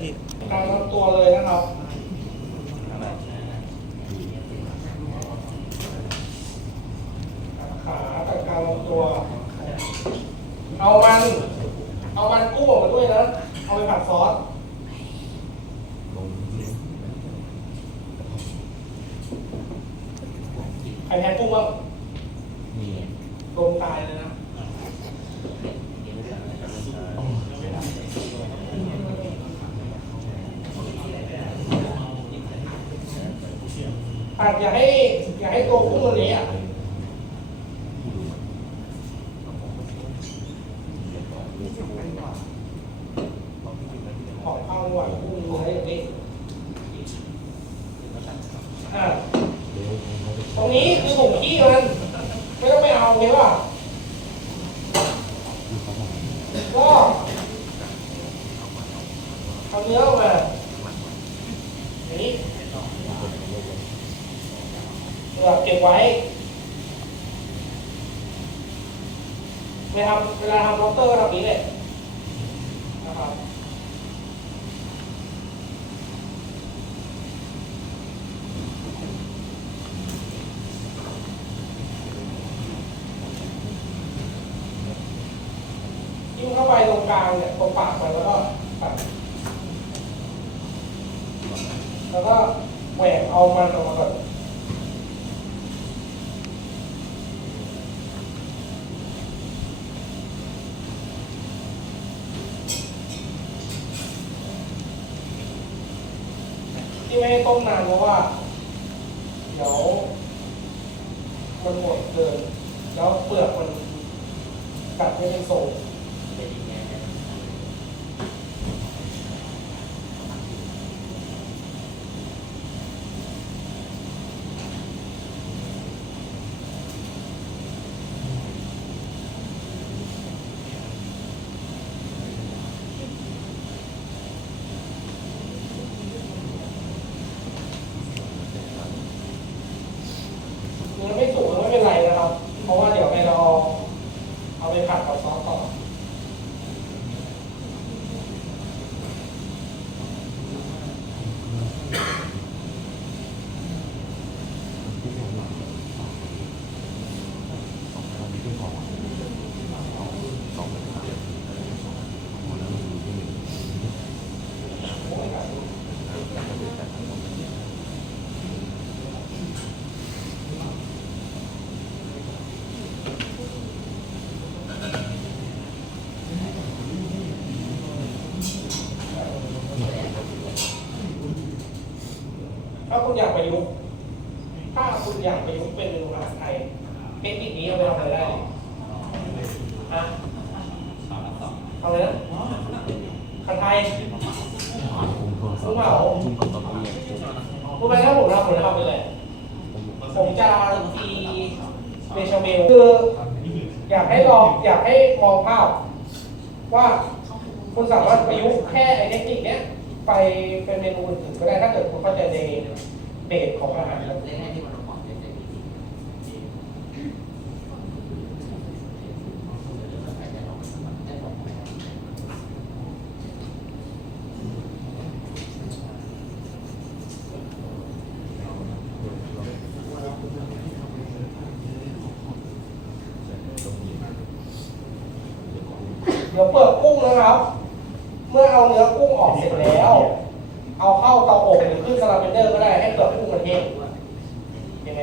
พี่กลางลำตัวเลยนะครับ ขาตัดกลางลำตัว เอามัน เอามันกุ้งออกมาด้วยนะ เอาไปผัดซอส ใครแพ้กุ้งบ้าง อาจอย่าให้อย่าให้ตัวกุ้งตัวนี้อะขอเข้าหวานกุ้งเนื้ออย่างนี้อ่าตรงนี้คือผมขี้มันไม่ต้องไปเอาเลยว่าก็เอาเนื้อออกมาอย่างนี้ เพื่อเก็บไว้เวลาทำเวลาทำล็อเตอร์ก็ทำนี้เลยนะครับยิ่งเข้าไปตรงกลางเนี่ยตรงปากมันแล้วก็ปัดแล้วก็แหวกเอามันออกมาก่อน ที่ไม่ให้ต้มนานเพราะว่า เดี๋ยวมันหมดเกินแล้วเปลือกมันกัดไม่เป็นทรงเนื้อไม่สุกไม่เป็นไรนะครับ เพราะว่าเดี๋ยวไปเราเอา ไปผัดกับซอสต่อ ถ้าคุณอยากประยุกต์ถ้าคุณอยากประยุกต์เป็นเมนูอาหารไทยเทคนิคนี้เอาไปทำอะไรได้ฮะเอาเลยนะผัดไทยรู้เปล่ารู้ไหมถ้าผมทำผมทำเป็นอะไรผมจะตีเบชาเมลคืออยากให้ลองอยากให้มองภาพว่าคุณสามารถประยุกต์แค่ไอเทคนิคเนี้ย ไปเป็นเมนูอื่นก็ได้ถ้าเกิดคุณเข้าใจในเบสของอาหารแล้วเดี๋ยวเปิดกุ้งนะครับ เมื่อเอาเนื้อกุ้งออกเสร็จแล้ว เอาเข้าเตาอบหรือขึ้นสลัมเบนเดอร์ก็ได้ให้เกิดกกุ้งมันแห้งเห็นไหม